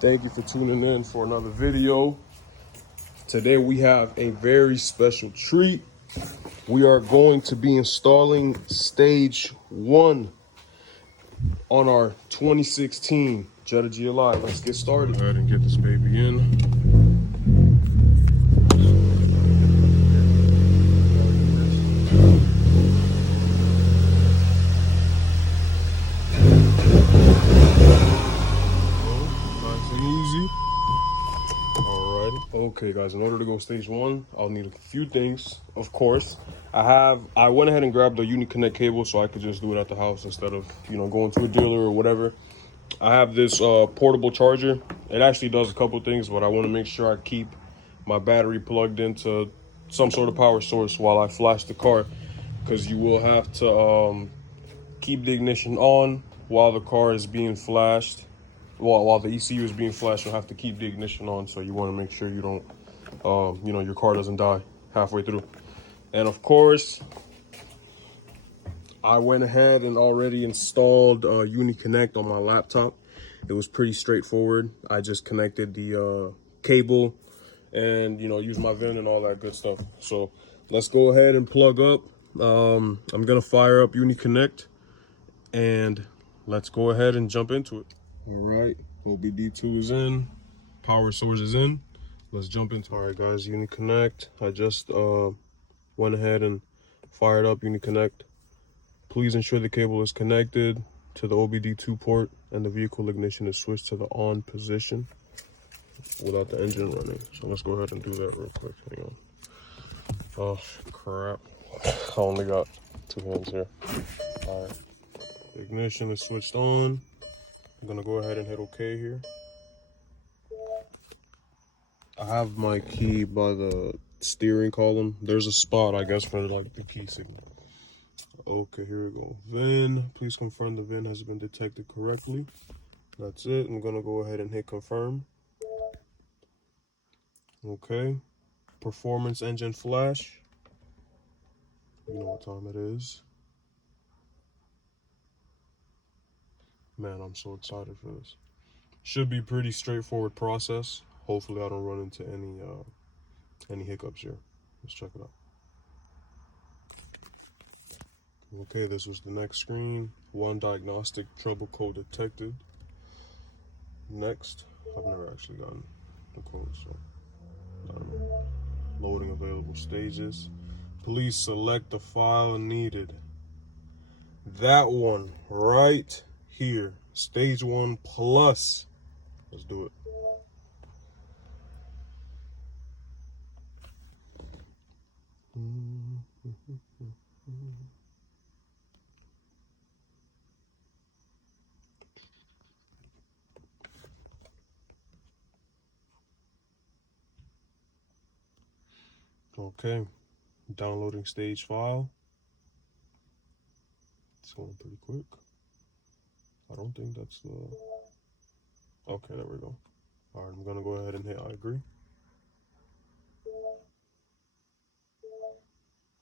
Thank you for tuning in for another video. Today we have a very special treat. We are going to be installing stage 1 on our 2016 Jetta GLI. Let's get started. Go ahead and get this baby in. Nice and easy. Alrighty. Okay, guys, in order to go stage 1, I'll need a few things. Of course, I went ahead and grabbed the Uniconnect cable so I could just do it at the house instead of, going to a dealer or whatever. I have this portable charger. It actually does a couple things, but I want to make sure I keep my battery plugged into some sort of power source while I flash the car, because you will have to keep the ignition on while the car is being flashed. While the ECU is being flashed, you'll have to keep the ignition on, so you want to make sure you don't, your car doesn't die halfway through. And of course, I went ahead and already installed Uniconnect on my laptop. It was pretty straightforward. I just connected the cable and, used my VIN and all that good stuff. So let's go ahead and plug up. I'm going to fire up Uniconnect and let's go ahead and jump into it. All right, OBD2 is in, power source is in. Let's jump into it. All right, guys, Uniconnect. I just went ahead and fired up Uniconnect. Please ensure the cable is connected to the OBD2 port and the vehicle ignition is switched to the on position without the engine running. So let's go ahead and do that real quick. Hang on. Oh, crap. I only got 2 hands here. All right. The ignition is switched on. I'm gonna go ahead and hit OK here. I have my key by the steering column. There's a spot, I guess, for like the key signal. Okay, here we go. VIN, please confirm the VIN has been detected correctly. That's it. I'm gonna go ahead and hit confirm. Okay. Performance engine flash. You know what time it is. Man, I'm so excited for this. Should be pretty straightforward process. Hopefully I don't run into any hiccups here. Let's check it out. Okay, this was the next screen. 1 diagnostic trouble code detected. Next, I've never actually gotten the code, so I don't know. Loading available stages. Please select the file needed. That one right here. Stage 1 plus. Let's do it. Okay, downloading stage file. It's going pretty quick. I don't think that's the... Okay, there we go. All right, I'm gonna go ahead and hit I agree.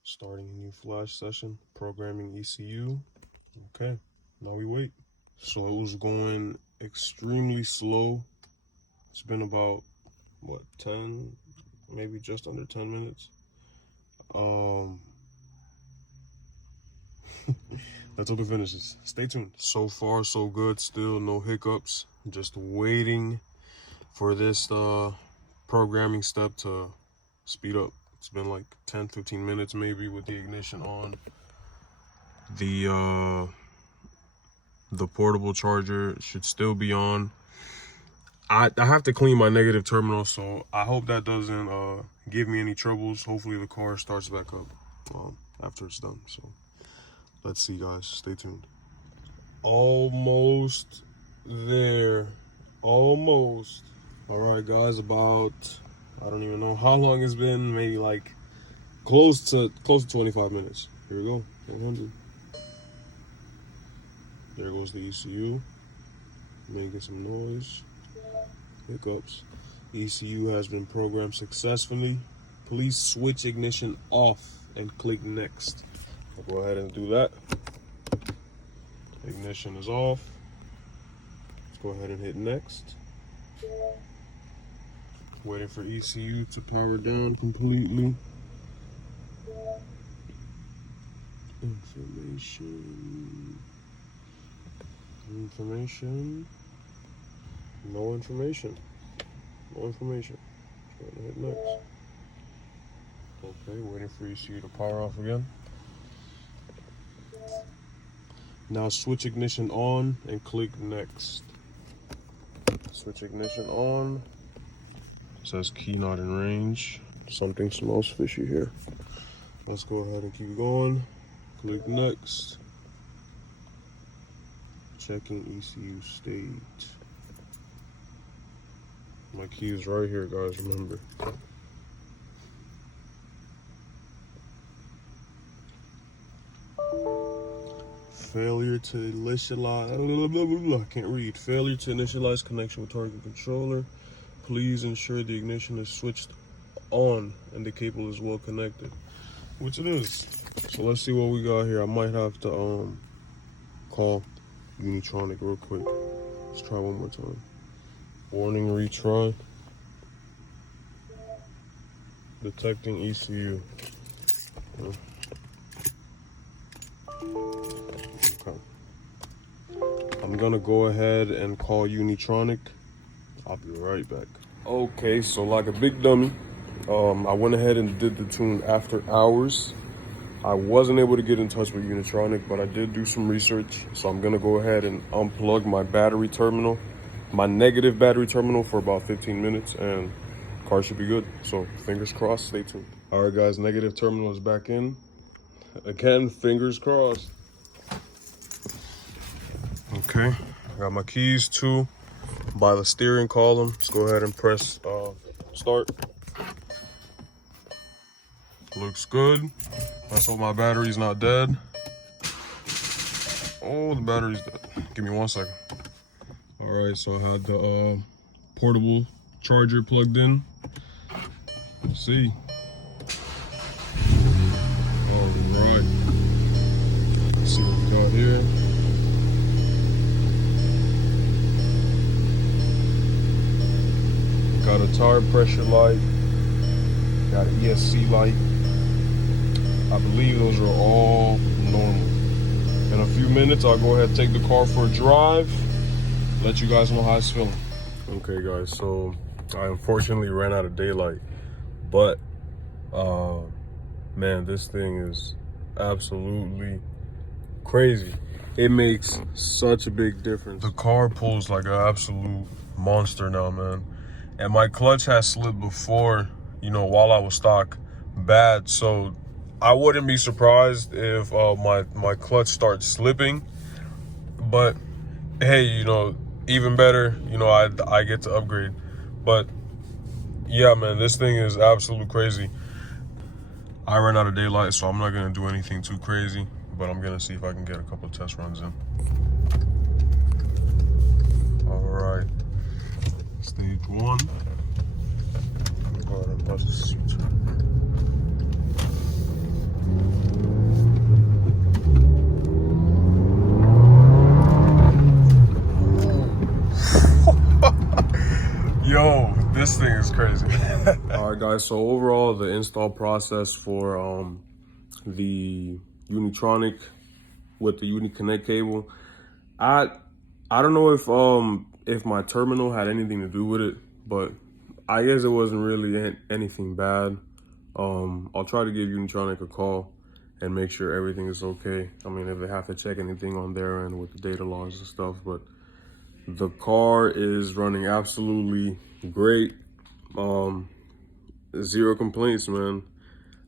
Starting a new flash session, programming ECU. Okay, now we wait. So it was going extremely slow. It's been about, what, 10, maybe just under 10 minutes. Let's hope it finishes. Stay tuned. So far, so good. Still no hiccups. Just waiting for this programming step to speed up. It's been like 10-15 minutes maybe with the ignition on. The portable charger should still be on. I have to clean my negative terminal, so I hope that doesn't give me any troubles. Hopefully the car starts back up after it's done. So let's see, guys. Stay tuned. Almost there. Almost. All right, guys. About, I don't even know how long it's been. Maybe like close to 25 minutes. Here we go. 100. There goes the ECU. Making some noise. Hiccups. ECU has been programmed successfully. Please switch ignition off and click next. I'll go ahead and do that. Ignition is off. Let's go ahead and hit next. Waiting for ECU to power down completely. Information. Information. No information. No information. Trying to hit next. Okay, waiting for ECU to power off again. Now switch ignition on and click next. Switch ignition on. It says key not in range. Something smells fishy here. Let's go ahead and keep going. Click next. Checking ECU state. My key is right here, guys, remember. Failure to initialize, I can't read. Failure to initialize connection with target controller. Please ensure the ignition is switched on and the cable is well connected. Which it is. So let's see what we got here. I might have to call Unitronic real quick. Let's try one more time. Warning retry. Detecting ECU. Okay. I'm gonna go ahead and call Unitronic. I'll be right back. Okay, so like a big dummy, I went ahead and did the tune after hours. I wasn't able to get in touch with Unitronic, but I did do some research. So I'm gonna go ahead and unplug my battery terminal, my negative battery terminal, for about 15 minutes, and car should be good. So fingers crossed, stay tuned. All right guys, negative terminal is back in. Again, fingers crossed. Okay, got my keys too by the steering column. Let's go ahead and press start. Looks good. Let's hope my battery's not dead. Oh, the battery's dead. Give me 1 second. All right, so I had the portable charger plugged in. Let's see. All right. Let's see what we got here. Got a tire pressure light. Got an ESC light. I believe those are all normal. In a few minutes, I'll go ahead and take the car for a drive. Let you guys know how it's feeling. Okay guys, so I unfortunately ran out of daylight, but man, this thing is absolutely crazy. It makes such a big difference. The car pulls like an absolute monster now, man. And my clutch has slipped before, you know, while I was stock bad. So I wouldn't be surprised if my clutch starts slipping. But hey, you know, even better, you know, I get to upgrade. But yeah, man, this thing is absolutely crazy. I ran out of daylight, so I'm not gonna do anything too crazy, but I'm gonna see if I can get a couple of test runs in. All right, stage one. Go ahead and press the switch. Yo, this thing is crazy. All right, guys, so overall, the install process for the Unitronic with the Uniconnect cable, I don't know if my terminal had anything to do with it, but I guess it wasn't really anything bad. I'll try to give Unitronic a call and make sure everything is okay. I mean, if they have to check anything on their end with the data logs and stuff, but the car is running absolutely great. Zero complaints, man.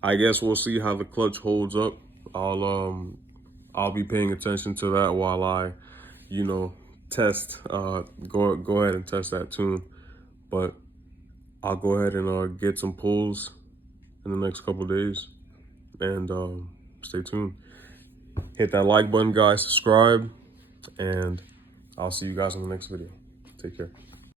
I guess we'll see how the clutch holds up. I'll be paying attention to that while I, you know, test. Go ahead and test that tune. But I'll go ahead and get some pulls in the next couple of days, and stay tuned. Hit that like button, guys. Subscribe, and I'll see you guys in the next video. Take care.